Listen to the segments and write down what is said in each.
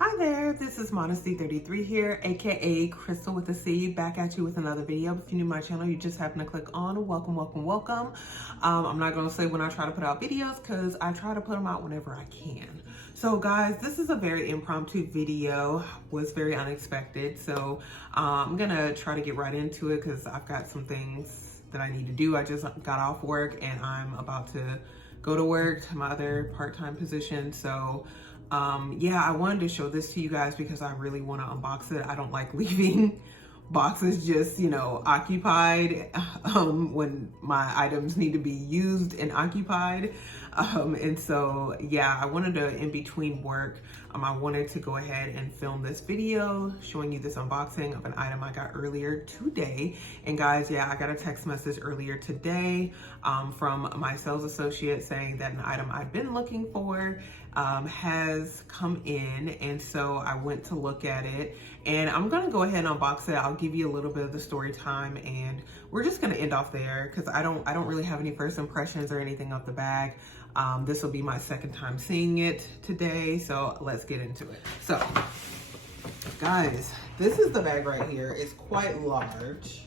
Hi there, this is Modesty33 here, aka Crystal with a C, back at you with another video. If you're new to my channel, you just happen to click on welcome. I'm not gonna say when I try to put out videos because I try to put them out whenever I can. So guys, this is a very impromptu video, was very unexpected. So I'm gonna try to get right into it because I've got some things that I need to do. I just got off work and I'm about to go to work to my other part-time position. So yeah, I wanted to show this to you guys because I really want to unbox it. I don't like leaving boxes just, occupied when my items need to be used and occupied. And so, yeah, I wanted to, in between work, I wanted to go ahead and film this video showing you this unboxing of an item I got earlier today. And guys, yeah, I got a text message earlier today from my sales associate saying that an item I've been looking for has come in, and so I went to look at it, and I'm gonna go ahead and unbox it. I'll give you a little bit of the story time, and we're just gonna end off there because I don't really have any first impressions or anything of the bag. This will be my second time seeing it today, so let's get into it. So guys, this is the bag right here. It's quite large.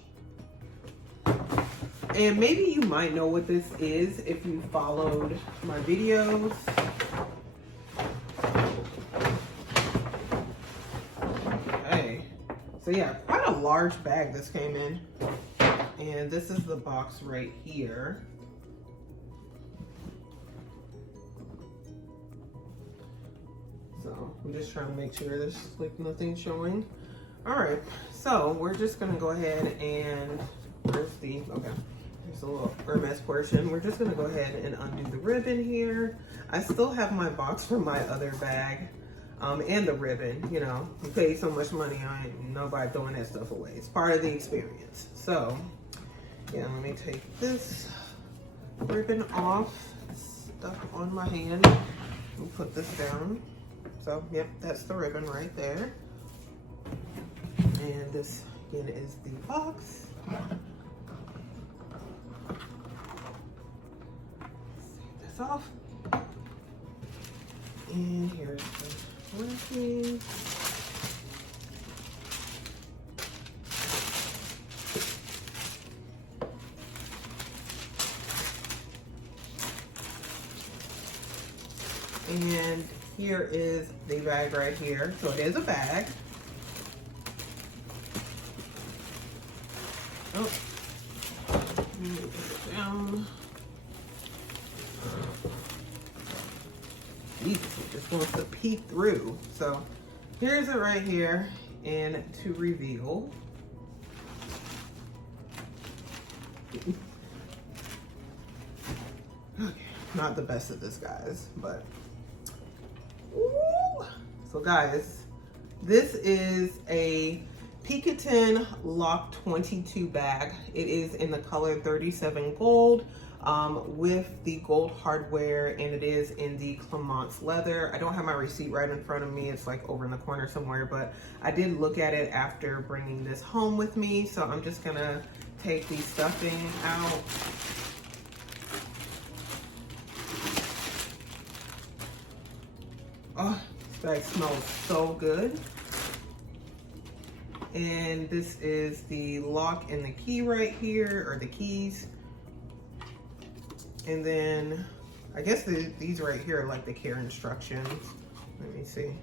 And maybe you might know what this is if you followed my videos. Okay, so yeah, quite a large bag this came in. And this is the box right here. So I'm just trying to make sure there's like nothing showing. All right, so we're just gonna go ahead and, where's the, okay. There's a little Hermes portion. We're just gonna go ahead and undo the ribbon here. I still have my box from my other bag and the ribbon. You know, you pay so much money, I ain't nobody throwing that stuff away. It's part of the experience. So, yeah, let me take this ribbon off. It's stuck on my hand. We'll put this down. So, yep, that's the ribbon right there. And this, again, is the box. Off, and here's the working. And here is the bag right here. So it is a bag. Oh, let me put it down. It just wants to peek through. So here's it right here, and to reveal. Okay, not the best at this, guys, but ooh. So guys, this is a Petit Lock 22 bag. It is in the color 37 gold. With the gold hardware, and it is in the Clemence leather. I don't have my receipt right in front of me. It's like over in the corner somewhere, but I did look at it after bringing this home with me. So I'm just gonna take the stuffing out. Oh, this bag smells so good. And this is the lock and the key right here, or the keys. And then I guess these right here are like the care instructions. Let me see.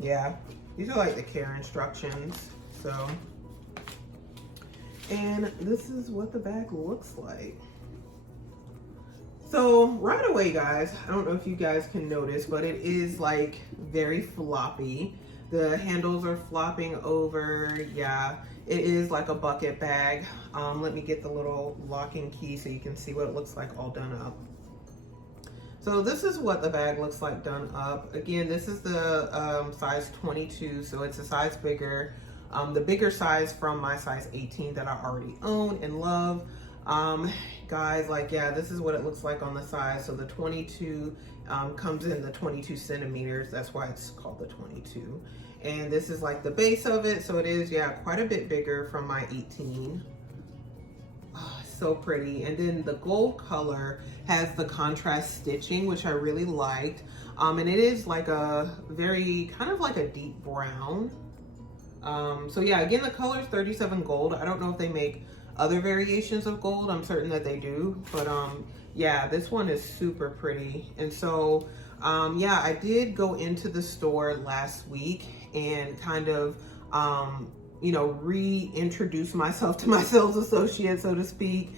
Yeah, these are like the care instructions. So, and this is what the bag looks like. So right away, guys, I don't know if you guys can notice, but it is like very floppy. The handles are flopping over. Yeah, it is like a bucket bag. Let me get the little locking key so you can see what it looks like all done up. So this is what the bag looks like done up. Again, this is the size 22, so it's a size bigger. The bigger size from my size 18 that I already own and love. Guys, like, yeah, this is what it looks like on the size. So the 22 comes in the 22 centimeters. That's why it's called the 22. And this is like the base of it. So it is, yeah, quite a bit bigger from my 18. Oh, it's so pretty. And then the gold color has the contrast stitching, which I really liked. And it is like a very, kind of like a deep brown. So yeah, again, the color is 37 gold. I don't know if they make other variations of gold. I'm certain that they do, but yeah, this one is super pretty. And so yeah, I did go into the store last week and kind of you know, reintroduce myself to my sales associate, so to speak,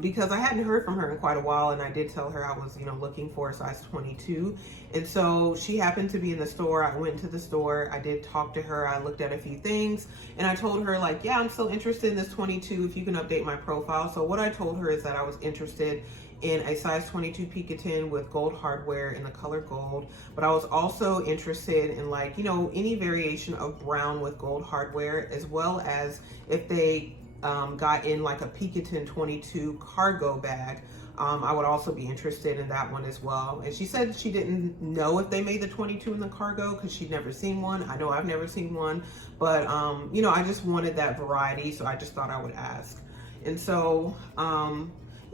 because I hadn't heard from her in quite a while, and I did tell her I was, you know, looking for a size 22. And so she happened to be in the store. I went to the store. I did talk to her. I looked at a few things, and I told her, like, yeah, I'm still interested in this 22 if you can update my profile. So what I told her is that I was interested in a size 22 Picotin with gold hardware in the color gold, but I was also interested in, like, you know, any variation of brown with gold hardware, as well as if they got in like a Picotin 22 cargo bag. I would also be interested in that one as well. And she said she didn't know if they made the 22 in the cargo because she'd never seen one. I know I've never seen one, but you know, I just wanted that variety, so I just thought I would ask. And so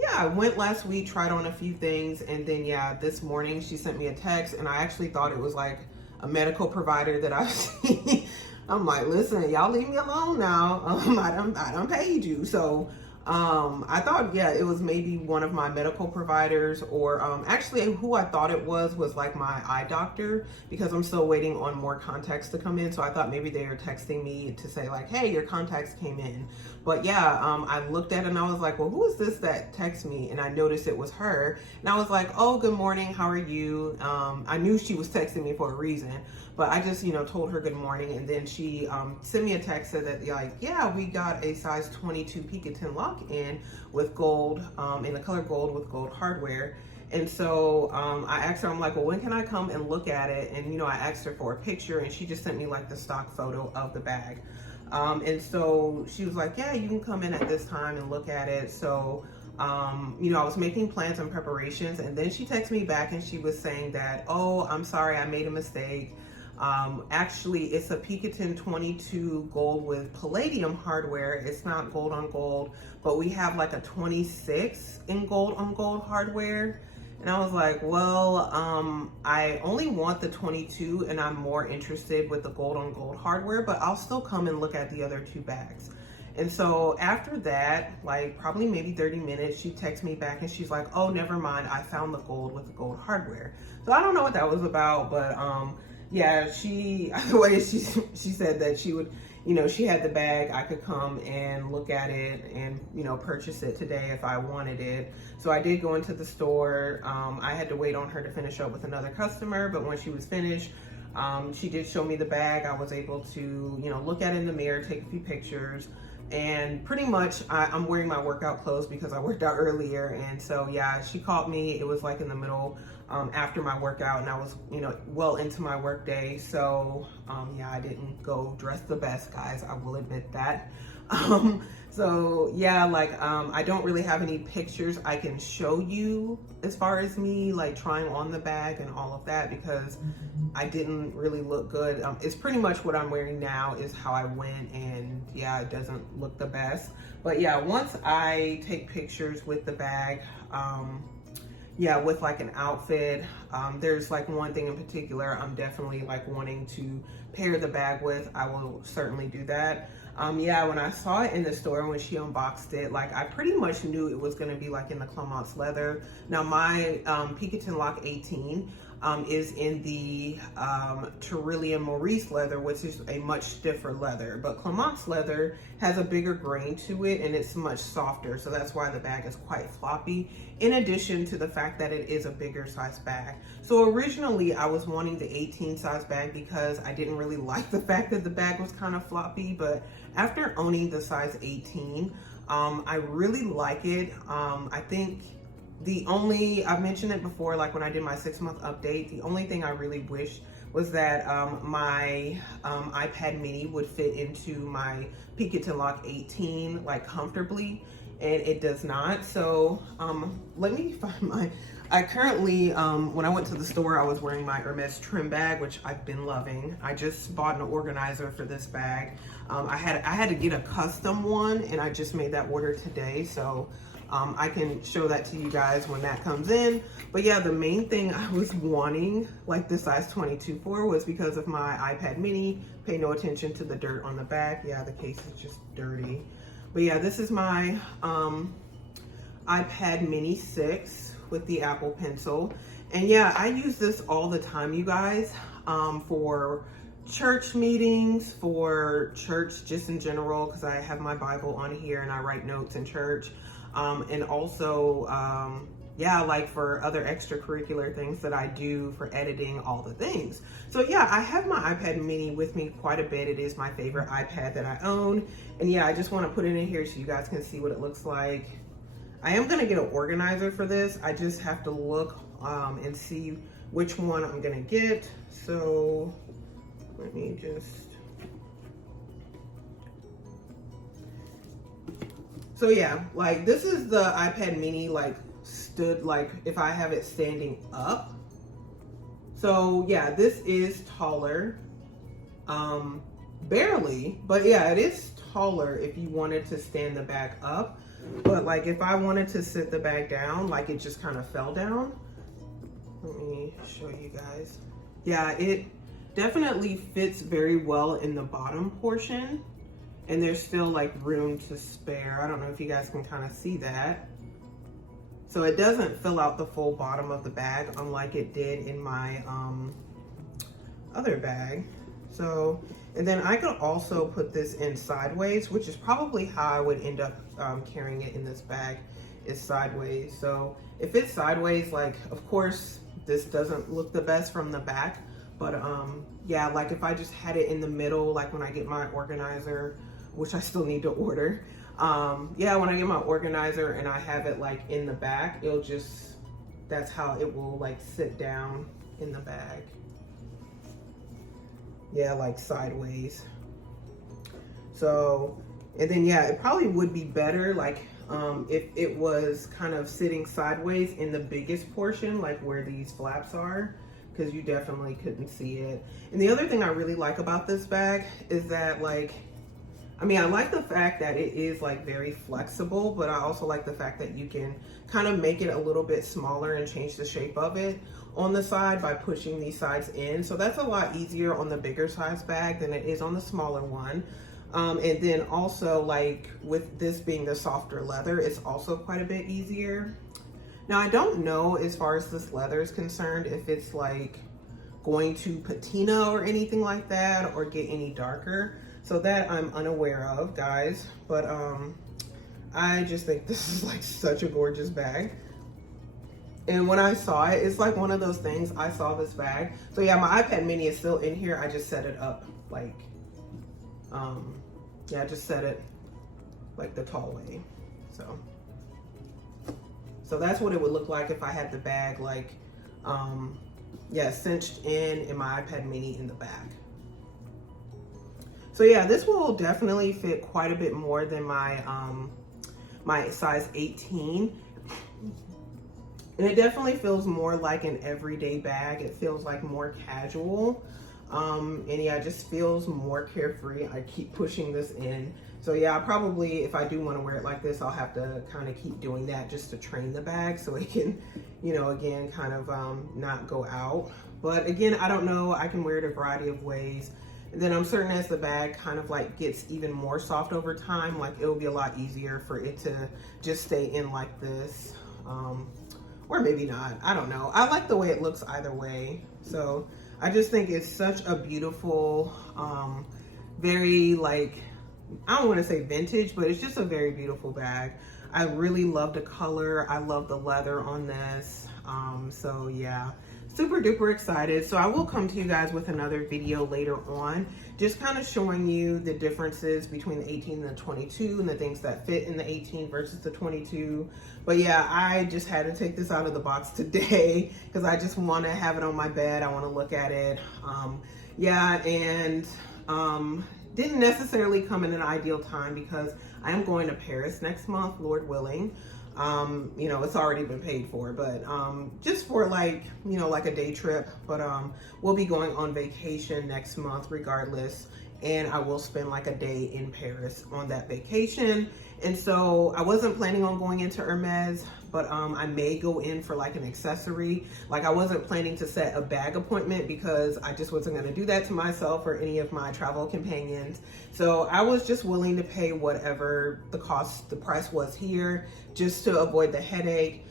yeah, I went last week, tried on a few things, and then yeah, this morning she sent me a text, and I actually thought it was like a medical provider that I've seen. I'm like, listen, y'all leave me alone now. I done paid you. So I thought, yeah, it was maybe one of my medical providers, or actually who I thought it was like my eye doctor, because I'm still waiting on more contacts to come in. So I thought maybe they were texting me to say like, hey, your contacts came in. But yeah, I looked at it and I was like, well, who is this that texted me? And I noticed it was her. And I was like, oh, good morning. How are you? I knew she was texting me for a reason, but I just, you know, told her good morning. And then she sent me a text said that, like, yeah, we got a size 22 Picotin lock in with gold, in the color gold with gold hardware. And so I asked her, I'm like, well, when can I come and look at it? And, you know, I asked her for a picture, and she just sent me like the stock photo of the bag. And so she was like, yeah, you can come in at this time and look at it. So, you know, I was making plans and preparations, and then she texted me back and she was saying that, oh, I'm sorry, I made a mistake. Actually, it's a Picotin 22 gold with palladium hardware. It's not gold on gold, but we have like a 26 in gold on gold hardware. And I was like, well, I only want the 22 and I'm more interested with the gold on gold hardware, but I'll still come and look at the other two bags. And so after that, like probably maybe 30 minutes, she texted me back and she's like, oh, never mind, I found the gold with the gold hardware. So I don't know what that was about, but yeah, the way she said that she would, you know, she had the bag, I could come and look at it and, you know, purchase it today if I wanted it. So I did go into the store. I had to wait on her to finish up with another customer, but when she was finished, she did show me the bag. I was able to, you know, look at it in the mirror, take a few pictures, and pretty much I'm wearing my workout clothes because I worked out earlier. And so, yeah, she called me. It was like in the middle after my workout, and I was, you know, well into my work day. So, yeah, I didn't go dressed the best, guys. I will admit that. So yeah, like, I don't really have any pictures I can show you as far as me like trying on the bag and all of that, because I didn't really look good. It's pretty much what I'm wearing now is how I went, and yeah, it doesn't look the best. But yeah, once I take pictures with the bag, yeah, with like an outfit, there's like one thing in particular I'm definitely like wanting to pair the bag with. I will certainly do that. Yeah, when I saw it in the store, when she unboxed it, like I pretty much knew it was going to be like in the Clemence leather. Now my Picotin Lock 18 is in the Trillium Maurice leather, which is a much stiffer leather, but Clemence leather has a bigger grain to it and it's much softer, so that's why the bag is quite floppy, in addition to the fact that it is a bigger size bag. So originally I was wanting the 18 size bag because I didn't really like the fact that the bag was kind of floppy, but after owning the size 18, I really like it. I think I've mentioned it before, like when I did my 6-month update, the only thing I really wish was that my iPad mini would fit into my Picotin Lock 18 like comfortably. and it does not. So let me find my, I currently, when I went to the store, I was wearing my Hermes trim bag, which I've been loving. I just bought an organizer for this bag. I had to get a custom one, and I just made that order today. So I can show that to you guys when that comes in. But yeah, the main thing I was wanting like the size 22 for was because of my iPad mini. Pay no attention to the dirt on the back. Yeah, the case is just dirty. But yeah, this is my iPad mini 6 with the Apple Pencil. And yeah, I use this all the time, you guys, for church meetings, for church just in general, because I have my Bible on here and I write notes in church. And also, yeah, like for other extracurricular things that I do for editing, all the things. So yeah, I have my iPad mini with me quite a bit. It is my favorite iPad that I own. And yeah, I just want to put it in here so you guys can see what it looks like. I am going to get an organizer for this. I just have to look and see which one I'm going to get. So let me just... So yeah, like this is the iPad mini, like stood, like if I have it standing up. So yeah, this is taller, barely, but yeah, it is taller if you wanted to stand the bag up. But like if I wanted to sit the bag down, like it just kind of fell down. Let me show you guys. Yeah, it definitely fits very well in the bottom portion. And there's still like room to spare. I don't know if you guys can kind of see that. So it doesn't fill out the full bottom of the bag, unlike it did in my other bag. So, and then I could also put this in sideways, which is probably how I would end up carrying it in this bag, is sideways. So if it's sideways, like of course this doesn't look the best from the back, but yeah, like if I just had it in the middle, like when I get my organizer, which I still need to order. Yeah, when I get my organizer and I have it like in the back, it'll just, that's how it will like sit down in the bag. Yeah, like sideways. So, and then yeah, it probably would be better like if it was kind of sitting sideways in the biggest portion, like where these flaps are, because you definitely couldn't see it. And the other thing I really like about this bag is that like, I mean, I like the fact that it is like very flexible, but I also like the fact that you can kind of make it a little bit smaller and change the shape of it on the side by pushing these sides in. So that's a lot easier on the bigger size bag than it is on the smaller one. And then also like with this being the softer leather, it's also quite a bit easier. Now I don't know as far as this leather is concerned, if it's like going to patina or anything like that or get any darker. So that I'm unaware of, guys, but I just think this is like such a gorgeous bag. And when I saw it, it's like one of those things, I saw this bag. So yeah, my iPad mini is still in here. I just set it up like, yeah, I just set it like the tall way. So that's what it would look like if I had the bag like, yeah, cinched in my iPad mini in the back. So yeah, this will definitely fit quite a bit more than my my size 18. And it definitely feels more like an everyday bag. It feels like more casual. And yeah, it just feels more carefree. I keep pushing this in. So yeah, I probably, if I do want to wear it like this, I'll have to kind of keep doing that just to train the bag so it can, you know, again, kind of not go out. But again, I don't know, I can wear it a variety of ways. And then I'm certain as the bag kind of like gets even more soft over time, like it'll be a lot easier for it to just stay in like this. Or maybe not, I don't know. I like the way it looks either way. So I just think it's such a beautiful, very like, I don't want to say vintage, but it's just a very beautiful bag. I really love the color. I love the leather on this. So yeah, super duper excited. So I will come to you guys with another video later on, just kind of showing you the differences between the 18 and the 22 and the things that fit in the 18 versus the 22. But yeah, I just had to take this out of the box today because I just want to have it on my bed. I want to look at it. Yeah, and didn't necessarily come in an ideal time because I am going to Paris next month, Lord willing. You know, it's already been paid for, but just for like, you know, like a day trip. But we'll be going on vacation next month regardless, and I will spend like a day in Paris on that vacation. And so I wasn't planning on going into Hermes, but I may go in for like an accessory. Like I wasn't planning to set a bag appointment because I just wasn't going to do that to myself or any of my travel companions. So I was just willing to pay whatever the price was here, just to avoid the headache.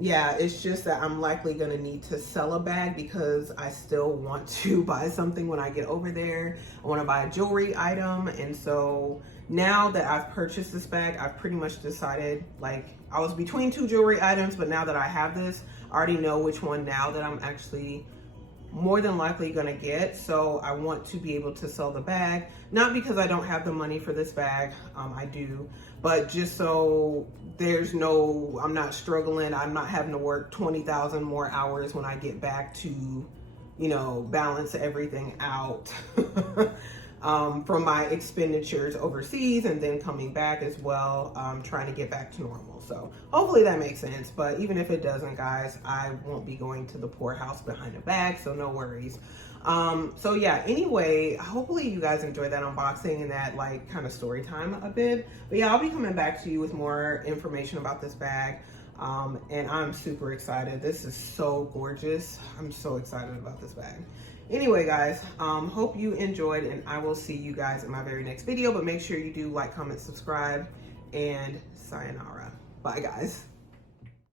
Yeah, it's just that I'm likely going to need to sell a bag because I still want to buy something when I get over there. I want to buy a jewelry item. And so now that I've purchased this bag, I've pretty much decided, like, I was between two jewelry items, but now that I have this, I already know which one now that I'm actually more than likely gonna get. So I want to be able to sell the bag, not because I don't have the money for this bag, I do, but just so there's no, I'm not struggling, I'm not having to work 20,000 more hours when I get back to, you know, balance everything out from my expenditures overseas and then coming back as well, trying to get back to normal. So hopefully that makes sense. But even if it doesn't, guys, I won't be going to the poorhouse behind a bag, so no worries. So yeah, anyway, hopefully you guys enjoyed that unboxing and that like kind of story time a bit. But yeah, I'll be coming back to you with more information about this bag. And I'm super excited. This is so gorgeous. I'm so excited about this bag. Anyway, guys, hope you enjoyed, and I will see you guys in my very next video. But make sure you do like, comment, subscribe, and sayonara. Bye, guys.